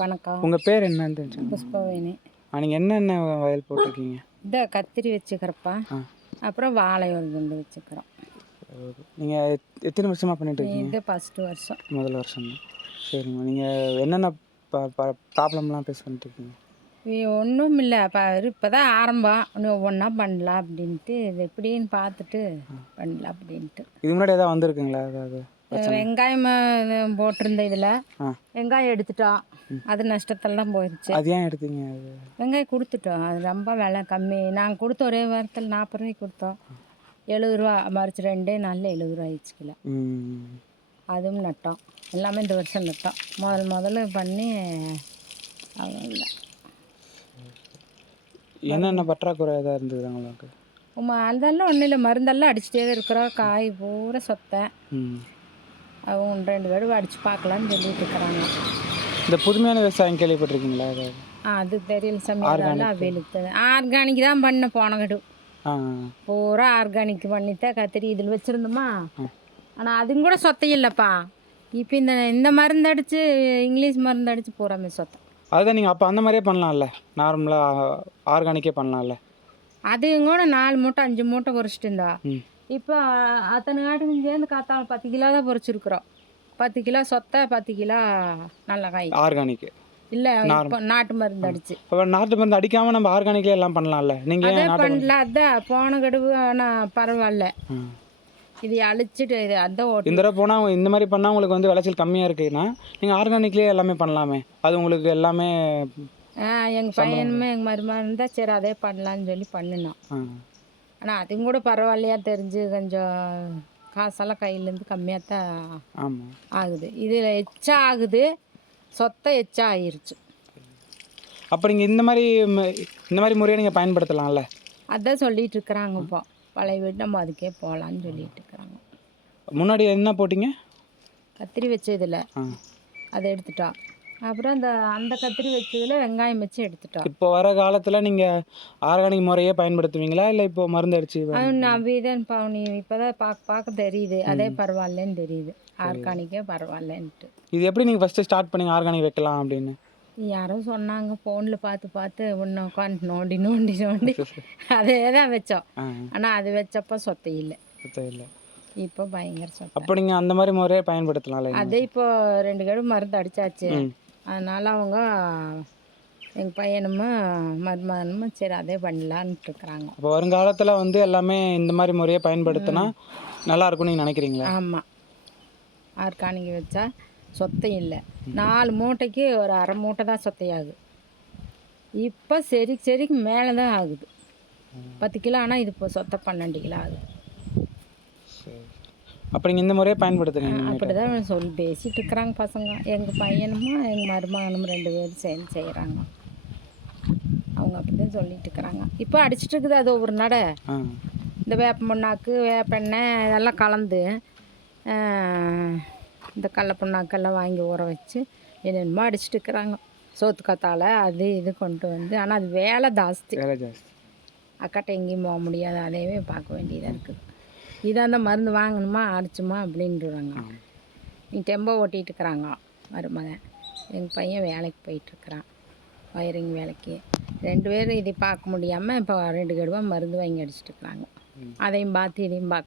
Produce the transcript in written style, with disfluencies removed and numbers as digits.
வணக்கம். உங்கள் பேர் என்னன்னு தெரிஞ்சுக்கணும். புஷ்பவேணி. நீங்கள் என்னென்ன வயல் போட்டிருக்கீங்க? இந்த கத்திரி வச்சுக்கிறப்பா, அப்புறம் வாழை ஒரு துண்டு வச்சுக்கிறோம். நீங்கள் எத்தனை வருஷமாக பண்ணிட்டு இருக்கீங்க? இது ஃபஸ்ட்டு வருஷம். முதல் வருஷம் தான். சரிம்மா. நீங்கள் என்னென்ன ப்ராப்ளம்லாம் ஃபேஸ் பண்ணிட்டு இருக்கீங்க? ஒன்றும் இல்லை, இப்போ தான் ஆரம்பம், இன்னும் ஒவ்வொன்றா பண்ணலாம் அப்படின்ட்டு இது எப்படின்னு பார்த்துட்டு பண்ணலாம் அப்படின்ட்டு. இது முன்னாடி எதாவது வந்திருக்குங்களா? அதாவது வெங்காயம் போட்டிருந்த இதில் வெங்காயம் எடுத்துட்டோம், அது நஷ்டத்தெல்லாம் போயிடுச்சு. அது ஏன் எடுத்தீங்க? அது வெங்காயம் கொடுத்துட்டோம், அது ரொம்ப விலை கம்மி. நாங்கள் கொடுத்த ஒரே வாரத்தில் 40 ரூபாய்க்கு கொடுத்தோம், 70 ரூபா மறைச்சி 2 நாளில் 70 ரூபா ஆயிடுச்சு கிலோ. அதுவும் நட்டோம், எல்லாமே இந்த வருஷம் நட்டோம். முதல்ல பண்ணி அவ்வளோ இல்லை. என்னென்ன பற்றாக்குறை எதாவது இருந்தது உங்களுக்கு? அதெல்லாம் ஒன்றும் இல்லை, மருந்தெல்லாம் அடிச்சுட்டே தான் இருக்கிறோம். காய் பூரா சொத்தேன். அவங்க 2 தடவை அடித்து பார்க்கலான்னு சொல்லிட்டு இருக்கிறாங்க. இந்த புதுமையான விவசாயம் கேள்விப்பட்டிருக்கீங்களா? அது தெரியல சாமி. அதெல்லாம் வெளுத்து ஆர்கானிக் தான் பண்ண போன கடு பூரா ஆர்கானிக் பண்ணித்தான் கத்திரி இதில் வச்சுருந்தோமா. ஆனால் அதுவும் கூட சொத்தையும் இல்லைப்பா. இப்போ இந்த மருந்து அடித்து இங்கிலீஷ் மருந்து அடித்து பூராமே சொத்தம். அதுதான் நீங்கள் அப்போ அந்த மாதிரியே பண்ணலாம்ல, நார்மலாக ஆர்கானிக்கே பண்ணலாம்ல. அதுவும் கூட 4 மூட்டை 5 மூட்டை பொறிச்சிட்டு இருந்தா. இப்போ அத்தனை காட்டுக்கும் சேர்ந்து காத்தாலும் 10 கிலோ தான் பொறிச்சிருக்கிறோம். 10 கிலோ சொத்தை, 10 கிலோ நல்ல காய் ஆர்கானிக் இல்லை. இப்போ நாட்டு மருந்து அடிச்சு. இப்போ நாட்டு மருந்து அடிக்காமல் நம்ம ஆர்கானிக்லேயே எல்லாம் பண்ணலாம்ல. நீங்கள் பண்ணல, அதான் போன கடுவு. ஆனால் பரவாயில்ல, இது அழிச்சிட்டு இது அதான் ஓட்டு. இந்த தடவை போனால் இந்த மாதிரி பண்ணால் உங்களுக்கு வந்து விளைச்சல் கம்மியாக இருக்குன்னா நீங்கள் ஆர்கானிக்லேயே எல்லாமே பண்ணலாமே. அது உங்களுக்கு எல்லாமே எங்கள் பையனுமே எங்கள் மருமகன் இருந்தால் சரி அதே பண்ணலான்னு சொல்லி பண்ணினோம். ஆனால் அதுவும் கூட பரவாயில்லையா தெரிஞ்சு கொஞ்சம் காசெல்லாம் கையிலேருந்து கம்மியாக தான் ஆகுது. இதில் எச்சா ஆகுது, சொத்தை எச்சா ஆகிருச்சு. அப்போ நீங்கள் இந்த மாதிரி முறையை நீங்கள் பயன்படுத்தலாம்ல. அதான் சொல்லிகிட்டு இருக்கிறாங்க. இப்போ பழைய வீடு நம்ம அதுக்கே போகலான்னு சொல்லிட்டு இருக்கிறாங்க. முன்னாடி என்ன போட்டிங்க? கத்திரி வச்சதில் அதை எடுத்துட்டோம். அப்புறம் அந்த கத்திரி வச்சதில் வெங்காயம் வச்சு எடுத்துட்டோம். இப்போ வர காலத்தில் நீங்கள் ஆர்கானிக் முறையே பயன்படுத்துவீங்களா இல்லை இப்போ மருந்து அடிச்சு? நம்பிதான் பவுனி இப்போ தான் பார்க்க தெரியுது, அதே பரவாயில்லன்னு தெரியுது, ஆர்கானிக்கே பரவாயில்லன்ட்டு. இது எப்படி நீங்கள் ஃபஸ்ட்டு ஸ்டார்ட் பண்ணி ஆர்கானிக் வைக்கலாம் அப்படின்னு? யாரும் சொன்னாங்க, ஃபோனில் பார்த்து ஒன்று உட்காந்து நோண்டி அதே தான் வச்சோம். ஆனால் அது வச்சப்போ சொத்தை இல்லை. இப்போ பயங்கர சொத்தை. அப்போ நீங்கள் அந்த மாதிரி முறையே பயன்படுத்தலாம். அதே இப்போ 2 கடு மருந்து அடித்தாச்சு. அதனால் அவங்க எங்கள் பையனும் மருமகனும் சரி அதே பண்ணலான்ட்டு இருக்கிறாங்க. இப்போ வருங்காலத்தில் வந்து எல்லாமே இந்த மாதிரி முறையை பயன்படுத்தினா நல்லா இருக்கும்னு நீங்கள் நினைக்கிறீங்களா? ஆமாம், ஆர்கானிக் வச்சா சொத்தையும் இல்லை. 4 மூட்டைக்கு ஒரு அரை மூட்டை தான் சொத்தையாகுது. இப்போ சரிக்கு மேலே தான் ஆகுது. 10 கிலோ. ஆனால் இது இப்போ சொத்தை 12 கிலோ ஆகுது. அப்போ நீங்கள் இந்த முறையை பயன்படுத்துங்க. அப்படி தான் சொல்லி பேசிகிட்டு இருக்கிறாங்க பசங்க. எங்கள் பையனும் எங்கள் மருமகனும் 2 பேரும் சேர்ந்து செய்கிறாங்க. அவங்க அப்படி தான் சொல்லிட்டு இருக்கிறாங்க. இப்போ அடிச்சிட்டு இருக்குது அது ஒவ்வொரு நடை. இந்த வேப்ப புண்ணாக்கு, வேப்பெண்ணெய் இதெல்லாம் கலந்து இந்த கடல புண்ணாக்கெல்லாம் வாங்கி ஊற வச்சு என்னென்னமோ அடிச்சிட்டு இருக்கிறாங்க. சோத்துக்கத்தாழை அது இது கொண்டு வந்து. ஆனால் அது வேலை ஜாஸ்தி. அக்காட்ட எங்கேயும் போக முடியாது, அதையவே பார்க்க வேண்டியதாக இருக்குது. இதாக அந்த மருந்து வாங்கணுமா அடிச்சுமா அப்படின்றாங்க. நீ டெம்போ ஓட்டிகிட்டு இருக்கிறாங்க மருமகன். எங்கள் பையன் வேலைக்கு போயிட்டுருக்குறான், வயரிங் வேலைக்கு. 2 பேரும் இதை பார்க்க முடியாமல் இப்போ 2 கடுவாக மருந்து வாங்கி அடிச்சிட்டு இருக்கிறாங்க. அதையும் பார்த்து இதையும் பார்க்க